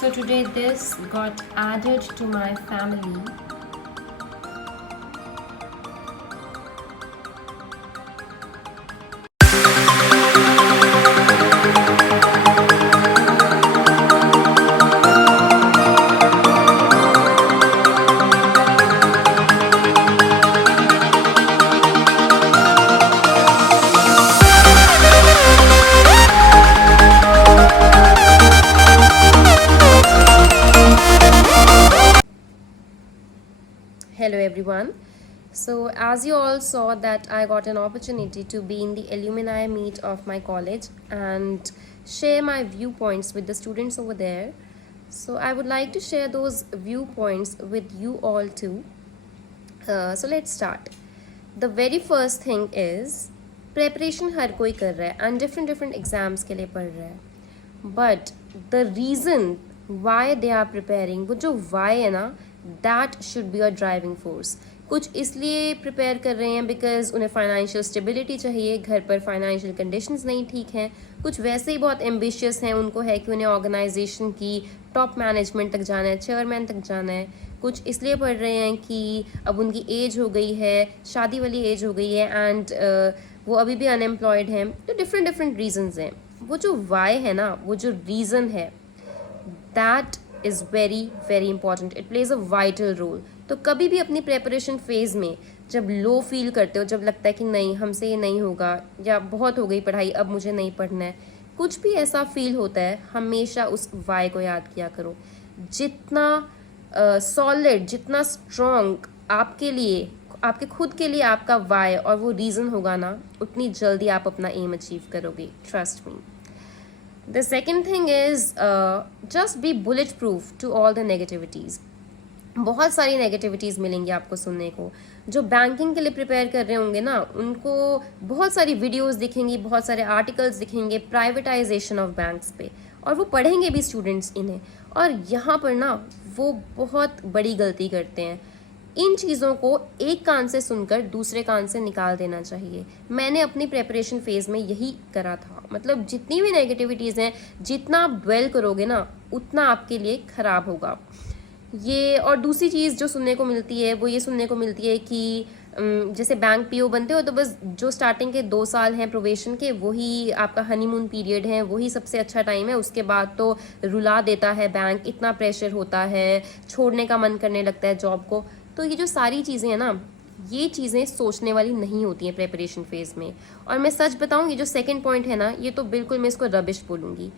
So today this got added to my family. Hello everyone. So as you all saw that I got an opportunity to be in the alumni meet of my college and share my viewpoints with the students over there. So I would like to share those viewpoints with you all too. So let's start. The very first thing is preparation हर कोई कर रहा है and different exams के लिए पढ़ रहा है. But the reason why they are preparing, वो जो why है ना, that should be a driving force. कुछ इसलिए प्रिपेयर कर रहे हैं बिकॉज उन्हें फाइनेंशियल स्टेबिलिटी चाहिए, घर पर फाइनेंशियल कंडीशंस नहीं ठीक हैं. कुछ वैसे ही बहुत एम्बिशियस हैं, उनको है कि उन्हें ऑर्गेनाइजेशन की टॉप मैनेजमेंट तक जाना है, चेयरमैन तक जाना है. कुछ इसलिए पढ़ रहे हैं कि अब उनकी एज हो गई है, शादी वाली एज हो गई है एंड वो अभी भी अनएम्प्लॉयड हैं. तो डिफरेंट रीजंस हैं. वो जो वाई है ना, वो जो रीज़न है, that is very important. It plays a vital role. तो कभी भी अपनी प्रेपरेशन फेज में जब लो फील करते हो, जब लगता है कि नहीं हमसे ये नहीं होगा या बहुत हो गई पढ़ाई अब मुझे नहीं पढ़ना है, कुछ भी ऐसा फील होता है, हमेशा उस वाई को याद किया करो. जितना सॉलिड, जितना स्ट्रॉन्ग आपके लिए, आपके खुद के लिए आपका वाई और वो रीज़न होगा ना, उतनी जल्दी आप अपना एम अचीव करोगे. Trust me. The second thing is just be bulletproof to all the negativities. बहुत सारी नेगेटिविटीज़ मिलेंगी आपको सुनने को. जो बैंकिंग के लिए प्रिपेयर कर रहे होंगे ना, उनको बहुत सारी वीडियोस दिखेंगी, बहुत सारे आर्टिकल्स दिखेंगे प्राइवेटाइजेशन ऑफ बैंक्स पे, और वो पढ़ेंगे भी स्टूडेंट्स इन्हें. और यहाँ पर ना वो बहुत बड़ी गलती करते हैं. इन चीज़ों को एक कान से सुनकर दूसरे कान से निकाल देना चाहिए. मैंने अपनी प्रेपरेशन फेज़ में यही करा था. मतलब जितनी भी नेगेटिविटीज़ हैं, जितना आप ड्वेल करोगे ना, उतना आपके लिए ख़राब होगा ये. और दूसरी चीज़ जो सुनने को मिलती है, वो ये सुनने को मिलती है कि जैसे बैंक पीओ बनते हो तो बस जो स्टार्टिंग के 2 साल हैं प्रोवेशन के, वही आपका हनीमून पीरियड है, वही सबसे अच्छा टाइम है. उसके बाद तो रुला देता है बैंक, इतना प्रेशर होता है, छोड़ने का मन करने लगता है जॉब को. तो ये जो सारी चीज़ें हैं ना, ये चीज़ें सोचने वाली नहीं होती हैं प्रेपरेशन फेज़ में. और मैं सच बताऊँ, ये जो सेकंड पॉइंट है ना, ये तो बिल्कुल मैं इसको रबिश बोलूँगी.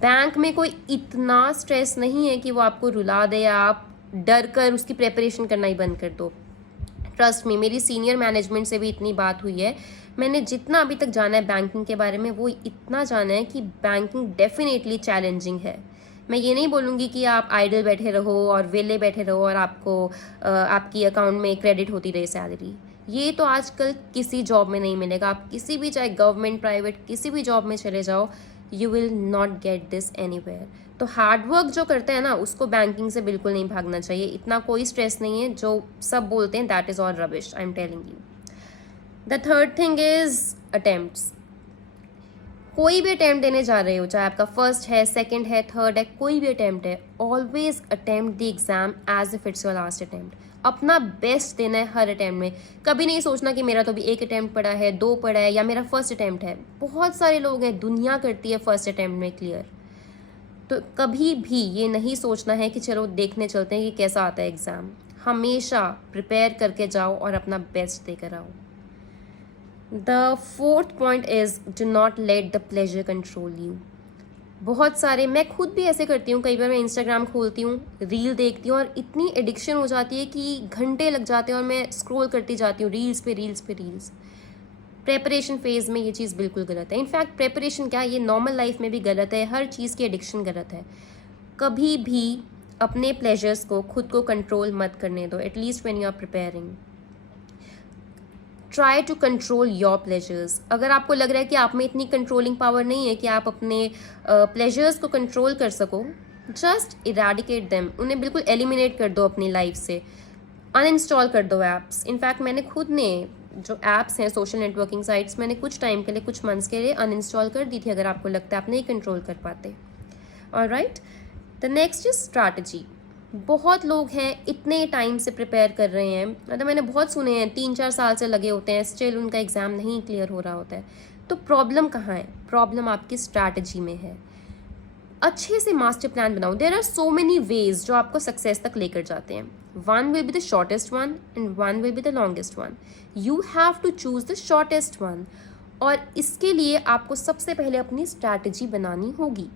बैंक में कोई इतना स्ट्रेस नहीं है कि वो आपको रुला दे या आप डर कर उसकी प्रेपरेशन करना ही बंद कर दो. ट्रस्ट मी, मेरी सीनियर मैनेजमेंट से भी इतनी बात हुई है. मैंने जितना अभी तक जाना है बैंकिंग के बारे में, वो इतना जाना है कि बैंकिंग डेफिनेटली चैलेंजिंग है. मैं ये नहीं बोलूँगी कि आप आइडल बैठे रहो और वेले बैठे रहो और आपको आपकी अकाउंट में क्रेडिट होती रहे सैलरी. ये तो आजकल किसी जॉब में नहीं मिलेगा. आप किसी भी, चाहे गवर्नमेंट प्राइवेट, किसी भी जॉब में चले जाओ, you will not get this anywhere. तो हार्डवर्क जो करते हैं ना, उसको बैंकिंग से बिल्कुल नहीं भागना चाहिए. इतना कोई स्ट्रेस नहीं है. जो सब बोलते हैं that is all rubbish, I am telling you. The third thing is attempts. कोई भी अटैम्प्ट देने जा रहे हो, चाहे आपका फर्स्ट है, सेकंड है, थर्ड है, कोई भी अटैम्प्ट है, always attempt the exam as if it's your last attempt. अपना बेस्ट देना है हर अटैम्प्ट में. कभी नहीं सोचना कि मेरा तो भी एक अटैम्प्ट पड़ा है, 2 पड़ा है, या मेरा फर्स्ट अटैम्प्ट है. बहुत सारे लोग हैं, दुनिया करती है फर्स्ट अटैम्प्ट में क्लियर. तो कभी भी ये नहीं सोचना है कि चलो देखने चलते हैं कि कैसा आता है एग्ज़ाम. हमेशा प्रिपेयर करके जाओ और अपना बेस्ट देकर आओ. The fourth point is do not let the pleasure control you. बहुत सारे, मैं खुद भी ऐसे करती हूँ. कई बार मैं इंस्टाग्राम खोलती हूँ, रील देखती हूँ और इतनी एडिक्शन हो जाती है कि घंटे लग जाते हैं और मैं स्क्रॉल करती जाती हूँ रील्स पे रील्स. प्रेपरेशन फेज़ में ये चीज़ बिल्कुल गलत है. इनफैक्ट प्रेपरेशन क्या, ये नॉर्मल लाइफ में भी गलत है. हर चीज़ की एडिक्शन गलत है. कभी भी अपने प्लेजर्स को, खुद को कंट्रोल मत करने दो. At least when you are preparing, try to control your pleasures. अगर आपको लग रहा है कि आप में इतनी कंट्रोलिंग पावर नहीं है कि आप अपने प्लेजर्स को कंट्रोल कर सको, जस्ट इरेडिकेट देम. उन्हें बिल्कुल एलिमिनेट कर दो अपनी लाइफ से. अनइंस्टॉल कर दो ऐप्स. इनफैक्ट मैंने खुद ने जो ऐप्स हैं सोशल नेटवर्किंग साइट्स, मैंने कुछ टाइम के लिए, कुछ मंथ्स के लिए अनइंस्टॉल कर दी थी, अगर आपको लगता है आप नहीं कंट्रोल कर पाते. Alright. The next is strategy. बहुत लोग हैं इतने टाइम से प्रिपेयर कर रहे हैं, मतलब मैंने बहुत सुने हैं 3-4 साल से लगे होते हैं, स्टिल उनका एग्ज़ाम नहीं क्लियर हो रहा होता है। तो प्रॉब्लम कहाँ है? प्रॉब्लम आपकी स्ट्रैटेजी में है। अच्छे से मास्टर प्लान बनाओ। There are so many ways जो आपको सक्सेस तक लेकर जाते हैं। One will be the shortest one and one will be the longest one. You have to choose the shortest one. और इसके लिए आपको सबसे पहले अपनी स्ट्रैटेजी बनानी होगी।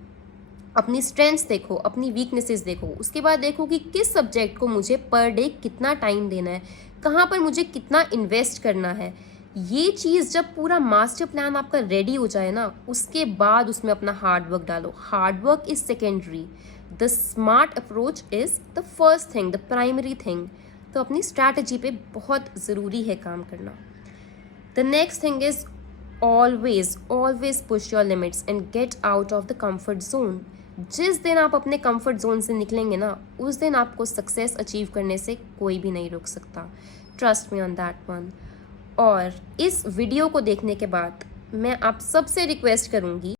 अपनी स्ट्रेंथ्स देखो, अपनी वीकनेसेस देखो, उसके बाद देखो कि किस सब्जेक्ट को मुझे पर डे कितना टाइम देना है, कहाँ पर मुझे कितना इन्वेस्ट करना है। ये चीज़ जब पूरा मास्टर प्लान आपका रेडी हो जाए ना, उसके बाद उसमें अपना हार्ड वर्क डालो। Hard work is secondary, the smart approach is the first thing, the primary thing. तो अपनी स्ट्रैटेजी पे बहुत ज़रूरी है काम करना। The next thing is always push your limits and get out of the comfort zone. जिस दिन आप अपने कंफर्ट जोन से निकलेंगे ना, उस दिन आपको सक्सेस अचीव करने से कोई भी नहीं रोक सकता। Trust me on that one. और इस वीडियो को देखने के बाद मैं आप सबसे रिक्वेस्ट करूँगी